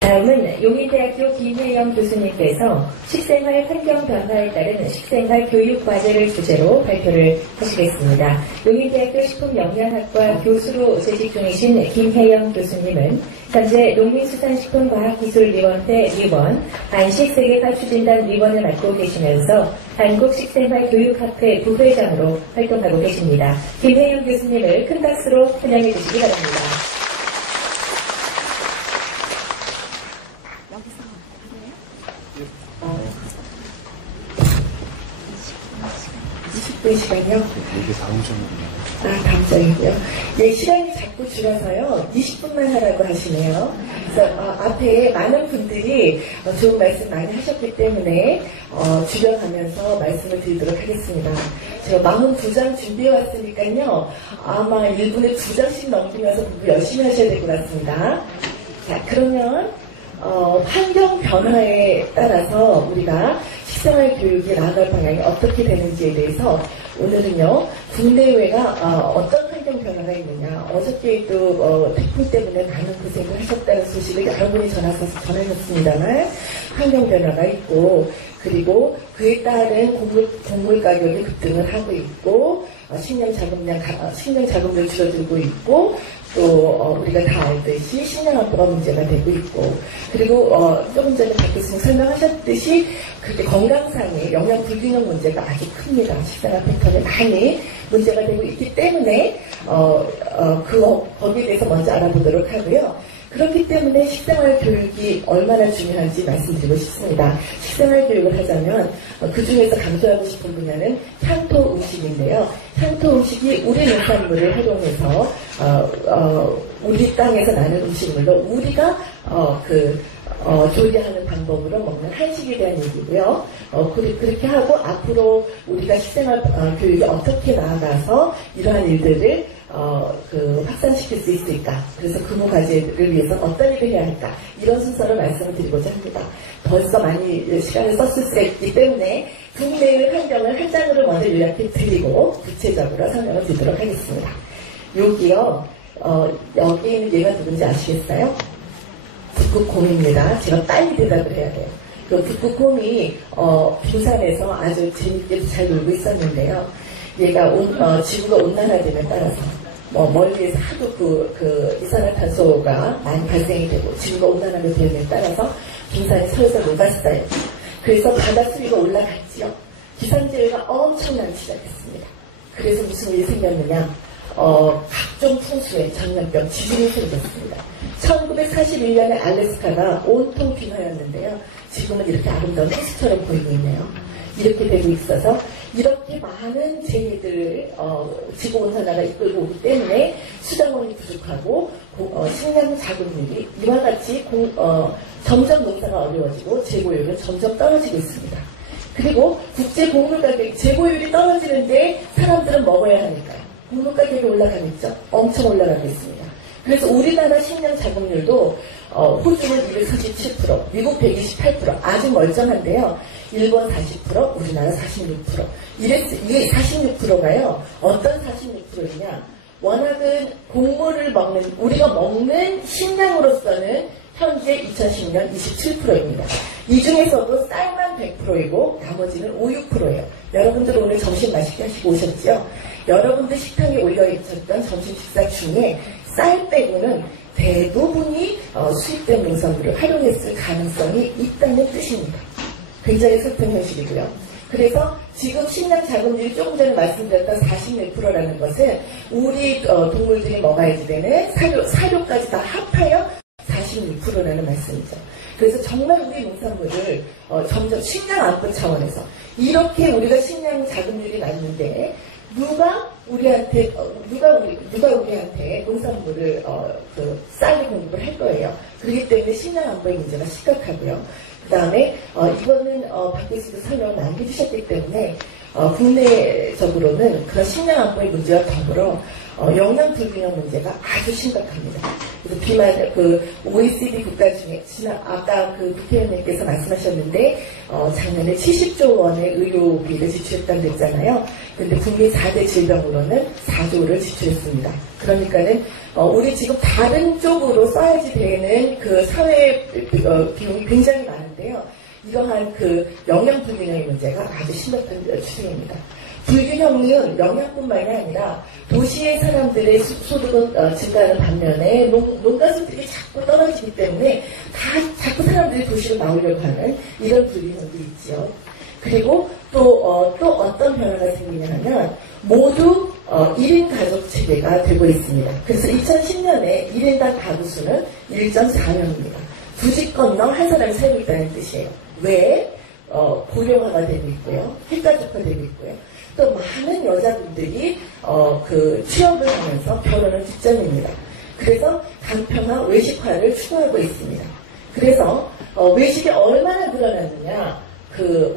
다음은 용인대학교 김혜영 교수님께서 식생활 환경 변화에 따른 식생활 교육 과제를 주제로 발표를 하시겠습니다. 용인대학교 식품영양학과 교수로 재직 중이신 김혜영 교수님은 현재 농림수산식품과학기술위원회 위원, 안식세계화 추진단 위원을 맡고 계시면서 한국식생활교육학회 부회장으로 활동하고 계십니다. 김혜영 교수님을 큰 박수로 환영해 주시기 바랍니다. 20분 시간이요? 이게 다음 장이군요. 다음 장이고요. 예, 시간이 자꾸 줄어서요. 20분만 하라고 하시네요. 그래서 앞에 많은 분들이 좋은 말씀 많이 하셨기 때문에 줄여가면서 말씀을 드리도록 하겠습니다. 제가 42장 준비해 왔으니까요. 아마 1분에 2장씩 넘기면서 공부 열심히 하셔야 될 것 같습니다. 자, 그러면 환경 변화에 따라서 우리가 식생활 교육이 나아갈 방향이 어떻게 되는지에 대해서 오늘은요, 국내외가 어떤 환경 변화가 있느냐. 어저께도 태풍 때문에 많은 고생을 하셨다는 소식을 여러분이 전하셨습니다만, 환경 변화가 있고, 그리고 그에 따른 곡물 가격이 급등을 하고 있고, 식량 자금률 줄어들고 있고, 또 우리가 다 알듯이 식량 안보가 문제가 되고 있고, 그리고 조금 전에 박 교수님 설명하셨듯이 그렇게 건강상의 영양 불균형 문제가 아주 큽니다. 식생활 패턴에 많이 문제가 되고 있기 때문에 거기에 대해서 먼저 알아보도록 하고요. 그렇기 때문에 식생활 교육이 얼마나 중요한지 말씀드리고 싶습니다. 식생활 교육을 하자면 그 중에서 강조하고 싶은 분야는 향토 음식인데요. 향토 음식이 우리 농산물을 활용해서 우리 땅에서 나는 음식물로 우리가 조리하는 방법으로 먹는 한식에 대한 얘기고요. 그렇게 하고 앞으로 우리가 식생활 교육이 어떻게 나아가서 이러한 일들을 확산시킬 수 있을까? 그래서 근무 과제를 위해서 어떤 일을 해야 할까? 이런 순서로 말씀을 드리고자 합니다. 벌써 많이 시간을 썼을 수 있기 때문에 국내의 환경을 한 장으로 먼저 요약해 드리고 구체적으로 설명을 드리도록 하겠습니다. 여기요, 여기 있는 얘가 누군지 아시겠어요? 북극곰입니다. 제가 빨리 대답을 해야 돼요. 그 북극곰이 부산에서 아주 재밌게 잘 놀고 있었는데요. 얘가 지구가 온난화됨에 따라서 멀리에서 하도 이산화탄소가 많이 발생이 되고 지구가 온난화가 되음에 따라서 빙산이 서서히 녹았어요. 그래서 바다 수위가 올라갔지요. 기상재해가 엄청나게 시작했습니다. 그래서 무슨 일이 생겼느냐? 각종 풍수에 전염병, 지진이 생겼습니다. 1941년에 알래스카가 온통 빙하였는데요. 지금은 이렇게 아름다운 호수처럼 보이고 있네요. 이렇게 되고 있어서 이렇게 많은 재해들을 지구온난화가 이끌고 오기 때문에 수자원이 부족하고 식량 자급률이 이와 같이 점점 농사가 어려워지고 재고율은 점점 떨어지고 있습니다. 그리고 국제 곡물 가격이 재고율이 떨어지는데 사람들은 먹어야 하니까요. 곡물 가격이 올라가겠죠. 엄청 올라가고 있습니다. 그래서 우리나라 식량 자급률도 호주는 247%, 미국 128%, 아주 멀쩡한데요. 일본 40%, 우리나라 46%. 이게 46%가요. 어떤 46%냐? 워낙은 곡물을 먹는, 우리가 먹는 식량으로서는 현재 2010년 27%입니다. 이 중에서도 쌀만 100%이고 나머지는 5, 6%예요. 여러분들 오늘 점심 맛있게 하시고 오셨죠? 여러분들 식탁에 올려있었던 점심 식사 중에 쌀 빼고는 대부분이 수입된 농산물을 활용했을 가능성이 있다는 뜻입니다. 굉장히 슬픈 현실이고요. 그래서 지금 식량 자급률이 조금 전에 말씀드렸던 46%라는 것은 우리 동물들이 먹어야지 되는 사료까지 다 합하여 46%라는 말씀이죠. 그래서 정말 우리 농산물을 점점 식량 안보 차원에서 이렇게 우리가 식량 자급률이 낮는데 누가 우리한테 농산물을 쌀을 공급을 할 거예요. 그렇기 때문에 식량 안보의 문제가 심각하고요. 그 다음에 이거는 박 교수도 설명을 많이 해주셨기 때문에 국내적으로는 그런 식량 안보의 문제와 더불어 영양 불균형 문제가 아주 심각합니다. 그래서 비만, OECD 국가 중에, 아까 국회의원님께서 말씀하셨는데, 작년에 70조 원의 의료비를 지출했다고 그랬잖아요. 근데 국민 4대 질병으로는 4조를 지출했습니다. 그러니까는, 우리 지금 다른 쪽으로 써야지 되는 사회 비용이 굉장히 많은데요. 이러한 영양 불균형의 문제가 아주 심각한 추세입니다. 불균형은 영양뿐만이 아니라 도시의 사람들의 소득은 증가하는 반면에 농가수들이 자꾸 떨어지기 때문에 자꾸 사람들이 도시로 나오려고 하는 이런 불균형도 있죠. 그리고 또 어떤 변화가 생기냐면 모두 1인 가족 체계가 되고 있습니다. 그래서 2010년에 1인당 가구 수는 1.4명입니다. 두 집 건너 한 사람이 살고 있다는 뜻이에요. 왜? 고령화가 되고 있고요. 핵가족화되고 있고요. 또 많은 여자분들이 취업을 하면서 결혼은 직전입니다. 그래서 간편화, 외식화를 추구하고 있습니다. 그래서 외식이 얼마나 늘어났느냐,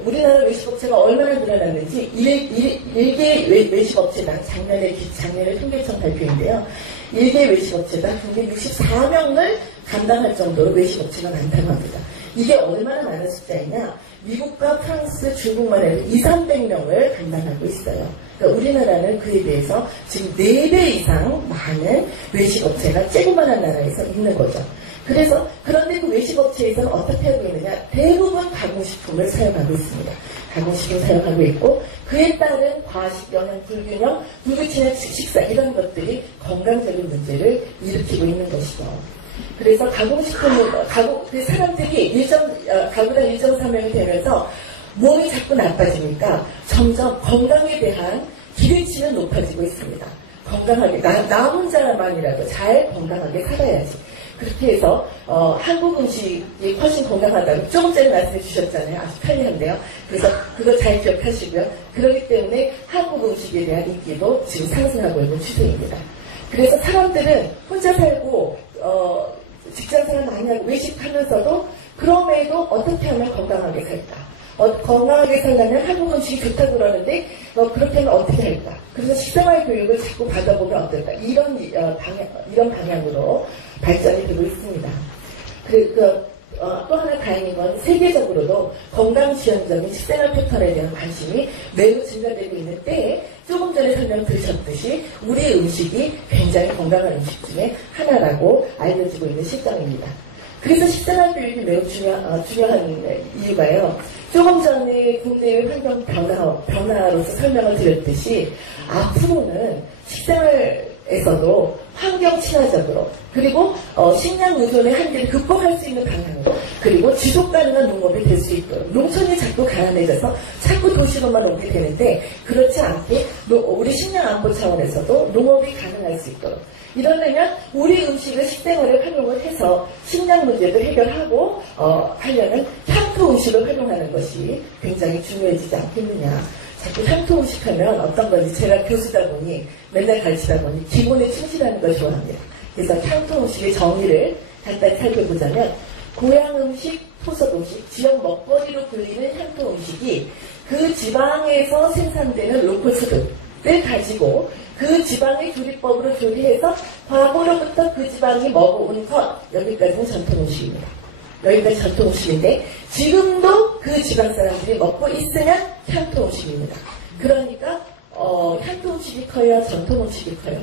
우리나라 외식업체가 얼마나 늘어났는지 일개 외식업체당 작년에 통계청 발표인데요. 일개 외식업체당 국내 64명을 감당할 정도로 외식업체가 많다고 합니다. 이게 얼마나 많은 숫자이냐? 미국과 프랑스, 중국만 해도 200~300명을 감당하고 있어요. 그러니까 우리나라는 그에 비해서 지금 4배 이상 많은 외식업체가 쬐고만한 나라에서 있는 거죠. 그런데 그 외식업체에서는 어떻게 하고 있느냐? 대부분 가공식품을 사용하고 있습니다. 가공식품 사용하고 있고, 그에 따른 과식, 영양 불균형, 불규칙한 식사 이런 것들이 건강적인 문제를 일으키고 있는 것이죠. 그래서 사람들이 가구당 1.3명이 되면서 몸이 자꾸 나빠지니까 점점 건강에 대한 기대치는 높아지고 있습니다. 건강하게, 나 혼자만이라도 잘 건강하게 살아야지. 그렇게 해서 한국 음식이 훨씬 건강하다고 조금 전에 말씀해 주셨잖아요. 아주 편리한데요. 그래서 그거 잘 기억하시고요. 그렇기 때문에 한국 음식에 대한 인기도 지금 상승하고 있는 추세입니다. 그래서 사람들은 혼자 살고 직장생활 많이 하고 외식하면서도 그럼에도 어떻게 하면 건강하게 살까? 건강하게 살려면 한국 음식이 좋다고 그러는데 그렇게 하면 어떻게 할까? 그래서 식생활 교육을 자꾸 받아보면 어떨까? 이런 방향으로 발전이 되고 있습니다. 또 하나 다행인 건 세계적으로도 건강지향적인 식생활 패턴에 대한 관심이 매우 증가되고 있는 때에 조금 전에 설명 드렸듯이 우리의 음식이 굉장히 건강한 음식 중에 하나라고 알려지고 있는 실정입니다. 그래서 식생활 교육이 매우 중요한 이유가요. 조금 전에 국내의 환경 변화로서 설명을 드렸듯이 앞으로는 식생활에서도 환경 친화적으로 그리고 식량 의존의 한계를 극복할 수 있는 방향으로 그리고 지속 가능한 농업이 될 수 있도록 농촌이 자꾸 가난해져서 자꾸 도시로만 오게 되는데 그렇지 않게 우리 식량 안보 차원에서도 농업이 가능할 수 있도록 이러려면 우리 음식을 식생활에 활용을 해서 식량 문제도 해결하고 하려면 향토 음식을 활용하는 것이 굉장히 중요해지지 않겠느냐. 자꾸 향토 음식 하면 어떤 건지 제가 교수다 보니 맨날 가르치다 보니 기본에 충실하는 걸 좋아합니다. 그래서 향토 음식의 정의를 간단히 살펴보자면 고향 음식, 토속 음식, 지역 먹거리로 불리는 향토 음식이 그 지방에서 생산되는 로컬 푸드를 가지고 그 지방의 조리법으로 조리해서 과거로부터 그 지방이 먹어온 것 여기까지는 전통 음식입니다. 여기까지 전통 음식인데 지금도 그 지방 사람들이 먹고 있으면 향토 음식입니다. 그러니까 향토 음식이 커요? 전통 음식이 커요?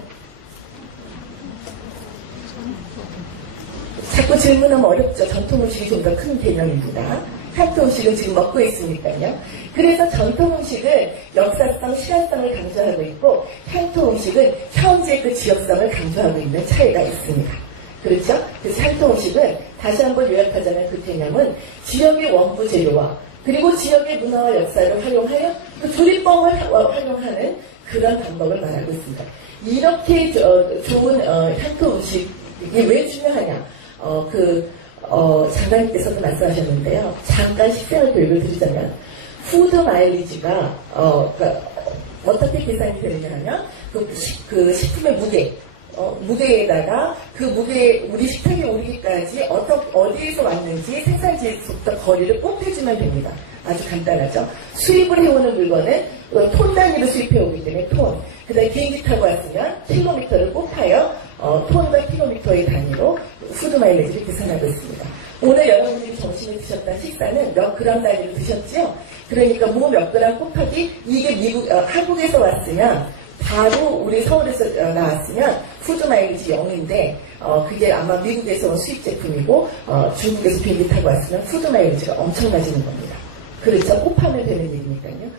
자꾸 질문하면 어렵죠. 전통 음식이 좀 더 큰 개념입니다. 향토 음식은 지금 먹고 있으니까요. 그래서 전통 음식은 역사성, 시간성을 강조하고 있고 향토 음식은 현재 그 지역성을 강조하고 있는 차이가 있습니다. 그렇죠? 그래서 향토 음식은 다시 한번 요약하자면 그 개념은 지역의 원부 재료와 그리고 지역의 문화와 역사를 활용하여 그 조리법을 활용하는 그런 방법을 말하고 있습니다. 이렇게 좋은 향토 음식이 왜 중요하냐? 장관님께서도 말씀하셨는데요. 잠깐 식생활 교육을 드리자면 푸드 마일리지가 그러니까 어떻게 계산이 되느냐 하면 그 식품의 무게에다가 그 무게 우리 식탁에 오르기까지 어디에서 왔는지 생산지부터 거리를 꼭 해주면 됩니다. 아주 간단하죠. 수입을 해오는 물건은 톤 단위로 수입해오기 때문에 톤. 그 다음에 비행기 타고 왔으면 킬로미터를 곱하여 톤과 킬로미터의 단위로 푸드 마일리지를 계산하고 있습니다. 오늘 여러분들이 점심에 드셨던 식사는 몇 그램 단위로 드셨죠? 그러니까 뭐 몇 그램 곱하기 이게 한국에서 왔으면 바로 우리 서울에서 나왔으면 푸드 마일리지 0인데 그게 아마 미국에서 온 수입 제품이고 중국에서 비행기 타고 왔으면 푸드 마일리지가 엄청나지는 겁니다. 그렇죠? 곱하면 되는 얘기니까요.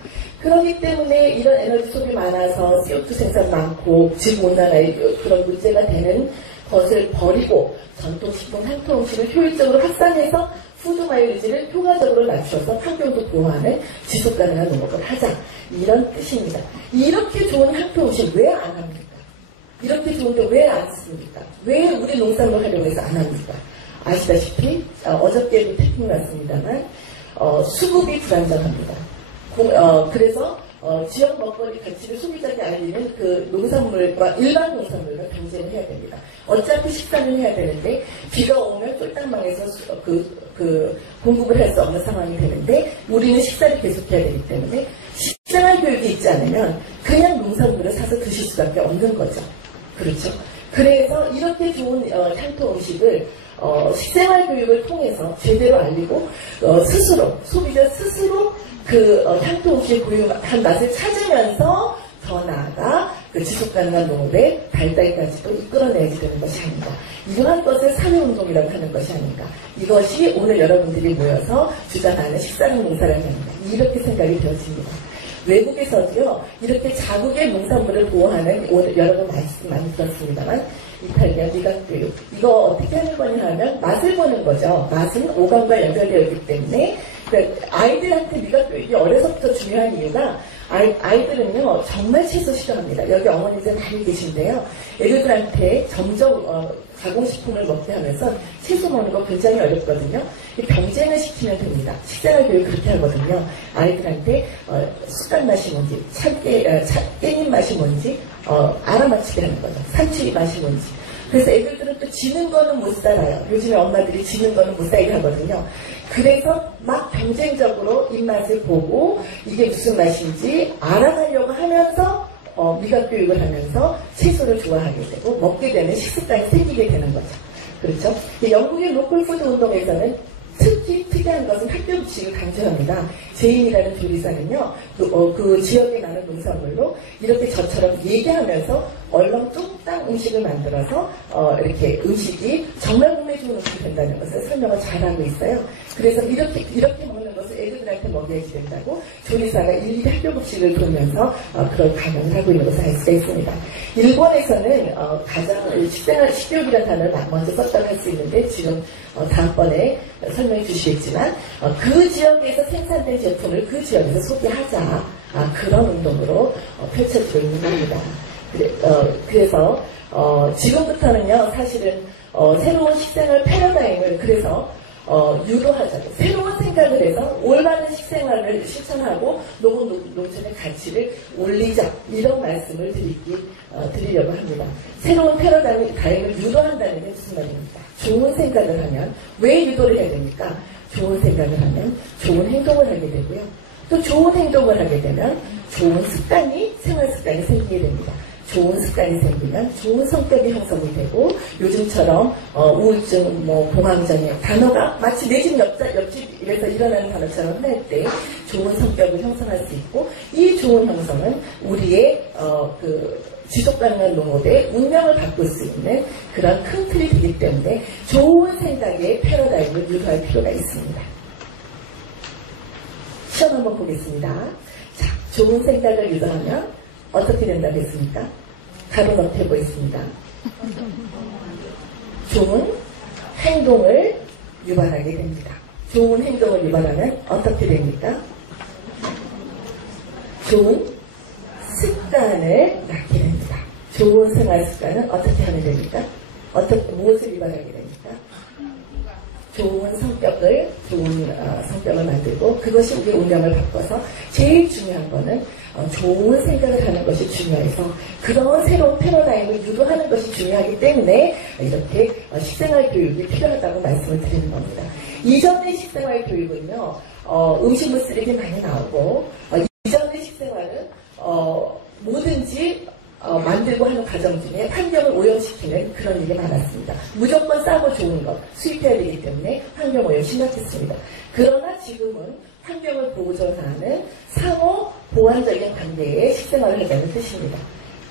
그렇기 때문에 이런 에너지 소비 많아서 CO2 생산 많고 지구온난화에 그런 문제가 되는 것을 버리고 전통식품, 향토음식을 효율적으로 확산해서 푸드 마일리지를 효과적으로 낮춰서 환경도 보호하는 지속가능한 농업을 하자. 이런 뜻입니다. 이렇게 좋은 향토음식 왜 안 합니까? 이렇게 좋은데 왜 안 씁니까? 왜 우리 농산물 활용해서 안 합니까? 아시다시피 어저께도 태풍 났습니다만 수급이 불안정합니다. 그래서 지역 먹거리 가치를 소비자에게 알리는 그 농산물과 일반 농산물과 경쟁을 해야 됩니다. 어차피 식사는 해야 되는데 비가 오면 쫄딱망해서 공급을 할 수 없는 상황이 되는데 우리는 식사를 계속해야 되기 때문에 식생활 교육이 있지 않으면 그냥 농산물을 사서 드실 수밖에 없는 거죠. 그렇죠? 그래서 이렇게 좋은 향토 음식을 식생활 교육을 통해서 제대로 알리고 스스로 소비자 스스로 그 향토 음식의 고유한 맛을 찾으면서 더 나아가 그 지속가능한 농업의 발달까지도 이끌어내야 되는 것이 아닌가. 이러한 것을 사회운동이라고 하는 것이 아닌가. 이것이 오늘 여러분들이 모여서 주장하는 식사능 농사라는 아닌가. 이렇게 생각이 되어집니다. 외국에서도요, 이렇게 자국의 농산물을 보호하는, 오늘 여러 번 말씀 많이 들었습니다만, 이탈리아 미각교육. 이거 어떻게 하는 거냐 하면, 맛을 보는 거죠. 맛은 오감과 연결되어 있기 때문에, 아이들한테 미각교육이 어려서부터 중요한 이유가, 아이들은요, 정말 채소 싫어합니다. 여기 어머니들 많이 계신데요. 애들한테 점점, 가공식품을 먹게 하면서 채소 먹는 거 굉장히 어렵거든요. 경쟁을 시키면 됩니다. 식생활 교육 그렇게 하거든요. 아이들한테 숟갈 맛이 뭔지, 깻잎 맛이 뭔지 알아맞히게 하는 거죠. 산추리 맛이 뭔지. 그래서 애들은 또 지는 거는 못 살아요. 요즘에 엄마들이 지는 거는 못 살게 하거든요. 그래서 막 경쟁적으로 입맛을 보고 이게 무슨 맛인지 알아가려고 하면서 미각 교육을 하면서 채소를 좋아하게 되고 먹게 되는 식습관이 생기게 되는 거죠. 그렇죠? 영국의 로컬푸드 운동에서는 특히 특이한 것은 학교 음식을 강조합니다. 제인이라는 조리사는요, 그 지역에 나는 농산물로 이렇게 저처럼 얘기하면서 얼렁뚱땅 음식을 만들어서 이렇게 음식이 정말 몸에 좋은 음식이 된다는 것을 설명을 잘하고 있어요. 그래서 이렇게 먹는 것을 애들한테 먹여야지 된다고 조리사가 일일이 학교 음식을 돌면서 그런 강연을 하고 있는 것을 알 수가 있습니다. 일본에서는 가장 식교육이라는 단어를 먼저 썼다고 할 수 있는데 지금 다음번에 설명해 주시겠지만 그 지역에서 생산된 제품을 그 지역에서 소비하자. 그런 운동으로 펼쳐지고 있는 겁니다. 그래서 지금부터는요, 사실은 새로운 식생활 패러다임을 그래서 유도하자고 새로운 생각을 해서 올바른 식생활을 실천하고 농촌의 가치를 올리자 이런 말씀을 드리려고 합니다. 새로운 패러다임을 유도한다는 게 무슨 말입니까? 좋은 생각을 하면 왜 유도를 해야 됩니까? 좋은 생각을 하면 좋은 행동을 하게 되고요. 또 좋은 행동을 하게 되면 좋은 생활 습관이 생기게 됩니다. 좋은 습관이 생기면 좋은 성격이 형성이 되고 요즘처럼 우울증, 공황장애 단어가 마치 내 집 옆집에서 일어나는 단어처럼 할 때 좋은 성격을 형성할 수 있고 이 좋은 형성은 우리의 지속가능한 농업의 운명을 바꿀 수 있는 그런 큰 틀이 되기 때문에 좋은 생각의 패러다임을 유도할 필요가 있습니다. 시험 한번 보겠습니다. 자, 좋은 생각을 유도하면 어떻게 된다고 했습니까? 가로 넣게 보겠습니다. 좋은 행동을 유발하게 됩니다. 좋은 행동을 유발하면 어떻게 됩니까? 좋은 습관을 낳게 됩니다. 좋은 생활 습관은 어떻게 하면 됩니까? 무엇을 유발하게 됩니까? 좋은 성격을 만들고 그것이 우리의 운명을 바꿔서 제일 중요한 거는 좋은 생각을 하는 것이 중요해서 그런 새로운 패러다임을 유도하는 것이 중요하기 때문에 이렇게 식생활 교육이 필요하다고 말씀을 드리는 겁니다. 이전의 식생활 교육은요, 음식물 쓰레기 많이 나오고 이전의 식생활은 뭐든지 만들고 하는 과정 중에 환경을 오염시키는 그런 일이 많았습니다. 무조건 싸고 좋은 것, 수입해야 되기 때문에 환경 오염 심각했습니다. 그러나 지금은 환경을 보존하는 상호 보완적인 관계에 식생활을 하자는 뜻입니다.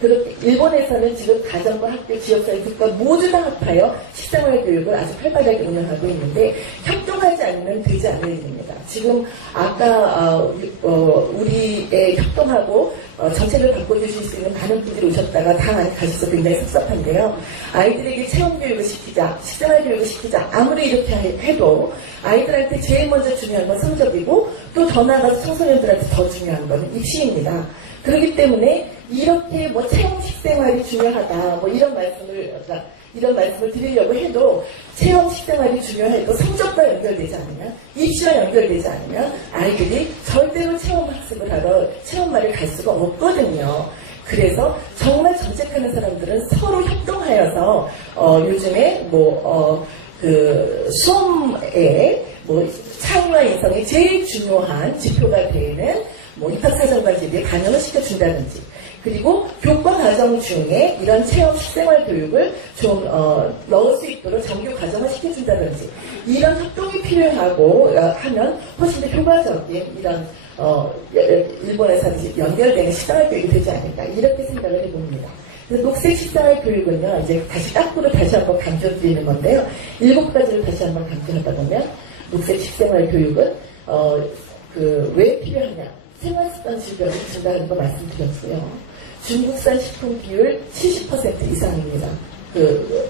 그렇게 일본에서는 지금 가정과 학교, 지역사회, 국가 모두 다 합하여 식생활 교육을 아주 활발하게 운영하고 있는데 협동하지 않으면 되지 않는 일입니다. 지금 아까 우리의 협동하고 정책을 바꿔주실 수 있는 많은 분들이 오셨다가 다 많이 가셔서 굉장히 섭섭한데요. 아이들에게 체험 교육을 시키자, 식생활 교육을 시키자 아무리 이렇게 해도 아이들한테 제일 먼저 중요한 건 성적이고 또 더 나아가서 청소년들한테 더 중요한 건 입시입니다. 그렇기 때문에 이렇게 뭐 체험 식생활이 중요하다 뭐 이런 말씀을 드리려고 해도 체험 식생활이 중요해도 성적과 연결되지 않으면 입시와 연결되지 않으면 아이들이 절대로 체험 학습을 하러 체험말을 갈 수가 없거든요. 그래서 정말 정책하는 사람들은 서로 협동하여서 요즘에 수험에 창의와 인성이 제일 중요한 지표가 되는 입학사정관제도에 반영을 시켜준다든지 그리고 교과 과정 중에 이런 체험 식생활 교육을 좀 넣을 수 있도록 정규 과정을 시켜준다든지 이런 협동이 필요하고 하면 훨씬 더 효과적인 이런 일본에서 연결되는 식생활 교육이 되지 않을까 이렇게 생각을 해봅니다. 녹색 식생활 교육은요 이제 거꾸로 다시 한번 강조드리는 건데요. 7가지를 다시 한번 강조하다 보면 녹색 식생활 교육은 왜 필요하냐? 생활습관 질병을 준다는 거 말씀드렸고요. 중국산 식품 비율 70% 이상입니다.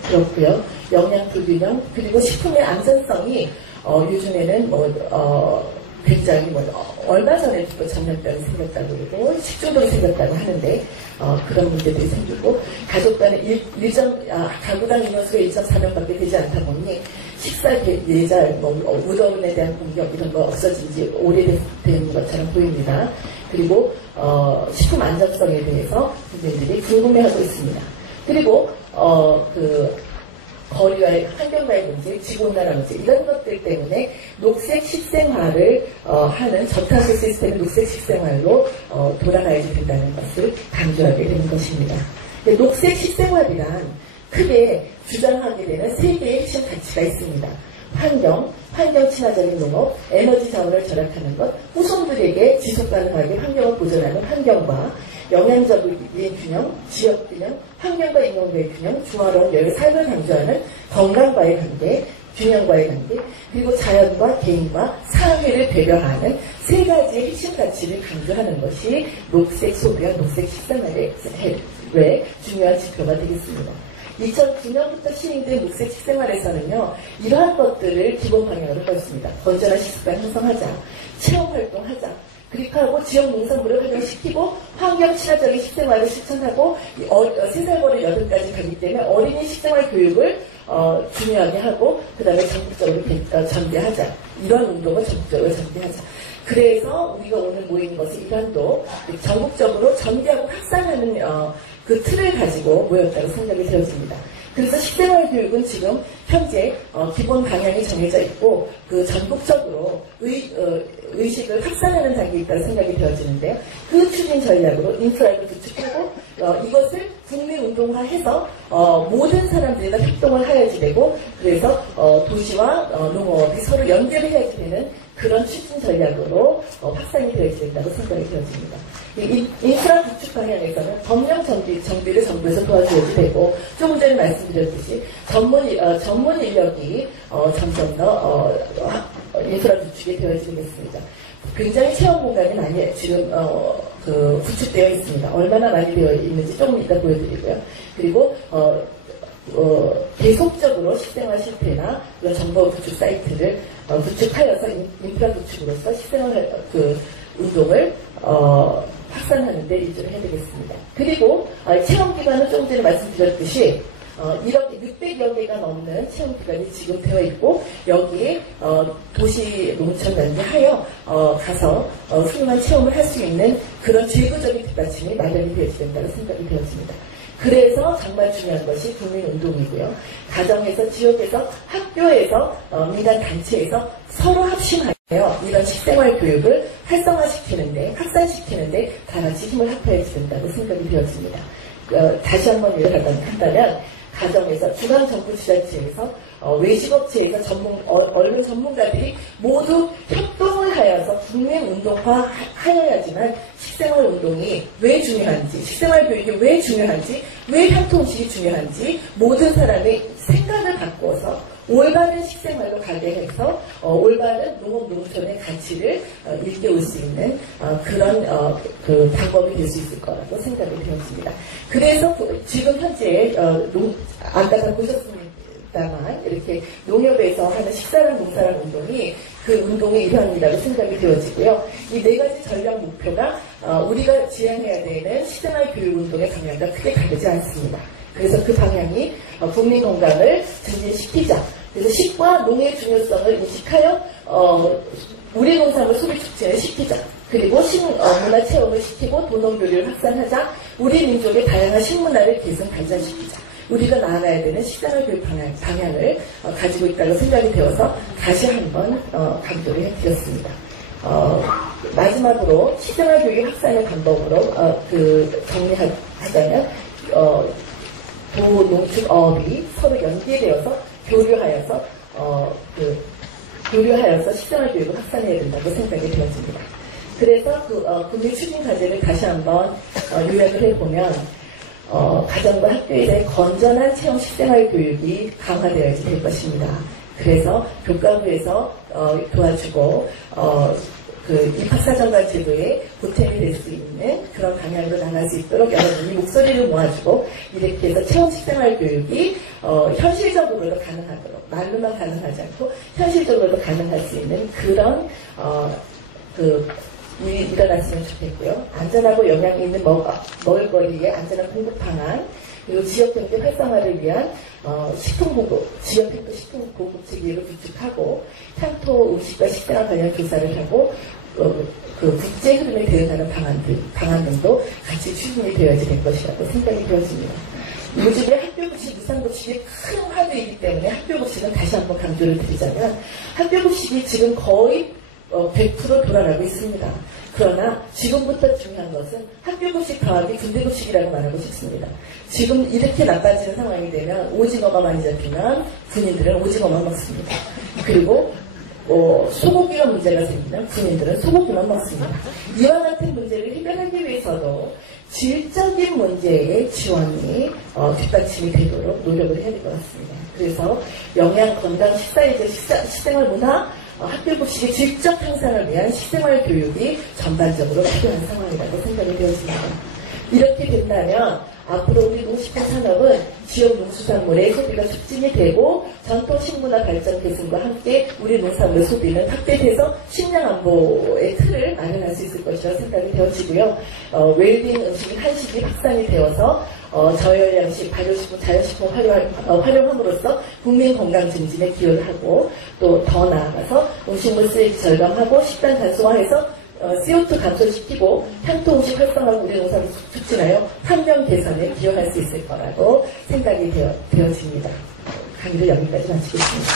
그렇고요. 영양 불균형 그리고 식품의 안전성이 요즘에는 굉장히 얼마 전에도 전염병이 생겼다고 그러고 식중독이 생겼다고 하는데 그런 문제들이 생기고 가족 간에 가구당 인원수가 1.4명밖에 되지 않다 보니 식사 예절, 무더운에 대한 공격 이런 거 없어진 지 오래된 것처럼 보입니다. 그리고 식품 안전성에 대해서 국민들이 궁금해하고 있습니다. 그리고 거리와의 환경과의 문제, 지구온난화 문제 이런 것들 때문에 녹색 식생활을 하는 저탄소 시스템의 녹색 식생활로 돌아가야 된다는 것을 강조하게 되는 것입니다. 녹색 식생활이란 크게 주장하게 되는 세 개의 핵심 가치가 있습니다. 환경 친화적인 농업, 에너지 자원을 절약하는 것, 후손들에게 지속가능하게 환경을 보존하는 환경과 영양적인 균형, 지역 균형, 환경과 인간과의 균형, 조화로운 여러 삶을 강조하는 건강과의 관계, 균형과의 관계, 그리고 자연과 개인과 사회를 배려하는 세 가지의 핵심 가치를 강조하는 것이 녹색 소비와 녹색 식생활의 중요한 지표가 되겠습니다. 2009년부터 시행된 녹색 식생활에서는요, 이러한 것들을 기본 방향으로 하였습니다. 건전한 식습관 형성하자, 체험활동하자, 그렇게 하고 지역 농산물을 활용시키고 환경 친화적인 식생활을 실천하고 3살부터 8까지 가기 때문에 어린이 식생활 교육을 중요하게 하고 그 다음에 전국적으로 전개하자. 이러한 운동을 전국적으로 전개하자. 그래서 우리가 오늘 모인 것이 이란도 전국적으로 전개하고 확산하는 그 틀을 가지고 모였다고 생각이 되었습니다. 그래서 식생활 교육은 지금 현재 기본 방향이 정해져 있고 그 전국적으로 의식을 확산하는 단계에 있다고 생각이 되어지는데요. 그 추진 전략으로 인프라를 구축하고 이것을 국민운동화해서 모든 들과 협동을 해야지 되고, 그래서 도시와 농업이 서로 연결해야지 되는 그런 추진 전략으로 확산이 되어야 된다고 생각이 되어집니다. 인프라 구축 방향에서는 법령 정비를 정부에서 도와줘야지 되고, 조금 전에 말씀드렸듯이 전문 인력이 점점 더 인프라 구축이 되어지겠습니다. 굉장히 체험 공간이 많이 지금 구축되어 있습니다. 얼마나 많이 되어 있는지 조금 이따 보여드리고요. 그리고 계속적으로 식생활 실태나 이런 정보 구축 사이트를 구축하여서 인프라 구축으로서 식생활 운동을 확산하는 데 일조를 해야 되겠습니다. 그리고 체험기관은 조금 전에 말씀드렸듯이 이렇게 600여 개가 넘는 체험기관이 지금 되어 있고, 여기에 도시 농촌 연계하여 가서 훌륭한 체험을 할 수 있는 그런 제도적인 뒷받침이 마련이 되어야 된다고 생각이 되었습니다. 그래서 정말 중요한 것이 국민운동이고요. 가정에서, 지역에서, 학교에서, 민간 단체에서 서로 합심하여 이런 식생활 교육을 활성화시키는데, 확산시키는데 다 같이 힘을 합해야 된다고 생각이 되었습니다. 다시 한번 일을 한다면 가정에서 중앙정부지자체에서 외식업체에서 언론 전문가들이 모두 협동을 하여서 국민운동화 하여야지만 식생활 운동이 왜 중요한지, 식생활 교육이 왜 중요한지, 왜 향토음식이 중요한지 모든 사람의 생각을 바꾸어서 올바른 식생활로 가게 해서 올바른 농업농촌의 가치를 일깨울 수 있는 그런 그 방법이 될 수 있을 거라고 생각이 되었습니다. 그래서 지금 현재 아까 보셨습니다만 이렇게 농협에서 하는 식사랑 농사랑 운동이 그 운동의 일환이라고 생각이 되어지고요. 이 네 가지 전략 목표가 우리가 지향해야 되는 식생활 교육 운동의 방향과 크게 다르지 않습니다. 그래서 그 방향이 국민 건강을 증진시키자. 그래서 식과 농의 중요성을 인식하여 우리 농산물 소비 촉진을 시키자. 그리고 문화 체험을 시키고 도농교류를 확산하자. 우리 민족의 다양한 식문화를 계승 발전시키자. 우리가 나아가야 되는 식생활 교육 방향을 가지고 있다고 생각이 되어서 다시 한번 강조를 해드렸습니다. 마지막으로 식생활 교육 확산의 방법으로 정리하자면 도농축어업이 서로 연계되어서 교류하여서 식생활 교육을 확산해야 된다고 생각이 되어집니다. 그래서 국민 추진 과제를 다시 한번 요약을 해보면 가정과 학교에서의 건전한 체험 식생활 교육이 강화되어야 될 것입니다. 그래서 교과부에서 도와주고 입학사정관 제도에 보탬이 될 수 있는 그런 방향으로 나갈 수 있도록 여러분이 목소리를 모아주고 이렇게 해서 체험 식생활 교육이 현실적으로도 가능하도록 말로만 가능하지 않고 현실적으로도 가능할 수 있는 그런 일이 일어났으면 좋겠고요. 안전하고 영양 있는 먹을거리의 안전한 공급 방안 그리고 지역경제 활성화를 위한 식품공급, 지역행도 식품공급 체계를 구축하고 향토 음식과 식생활 관련 조사를 하고 그 국제 흐름에 대응하는 방안 등도 같이 추진이 되어야 될 것이라고 생각이 되어집니다. 요즘에 학교급식, 무상급식이 큰 화두이기 때문에 학교급식은 다시 한번 강조를 드리자면 학교급식이 지금 거의 100% 돌아가고 있습니다. 그러나 지금부터 중요한 것은 학교급식 더하기 군대급식이라고 말하고 싶습니다. 지금 이렇게 나빠지는 상황이 되면 오징어가 많이 잡히면 군인들은 오징어만 먹습니다. 그리고 소고기가 문제가 생기면 군인들은 소고기만 먹습니다. 이와 같은 문제를 해결하기 위해서도 질적인 문제의 지원이 뒷받침이 되도록 노력을 해야 될 것 같습니다. 그래서 영양, 건강, 식생활 문화, 학교급식의 질적 향상을 위한 식생활 교육이 전반적으로 필요한 상황이라고 생각이 되었습니다. 이렇게 된다면 앞으로 우리 농식품 산업은 지역 농수산물의 소비가 촉진이 되고 전통 식문화 발전 개선과 함께 우리 농산물 소비는 확대돼서 식량 안보의 틀을 마련할 수 있을 것이라고 생각이 되어지고요. 웰빙 음식인 한식이 확산이 되어서 저열량식, 발효식품, 자연식품 활용함으로써 국민 건강 증진에 기여를 하고 또 더 나아가서 음식물 쓰레기 절감하고 식단 단순화해서 CO2 감소시키고 향토 음식 활성화하고 우리 농산을 촉진하여 환경 개선에 기여할 수 있을 거라고 생각이 되어집니다. 강의를 여기까지 마치겠습니다.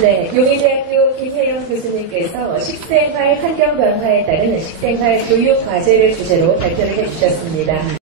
네, 용인대학교 김혜영 교수님께서 식생활 환경 변화에 따른 식생활 교육 과제를 주제로 발표를 해주셨습니다.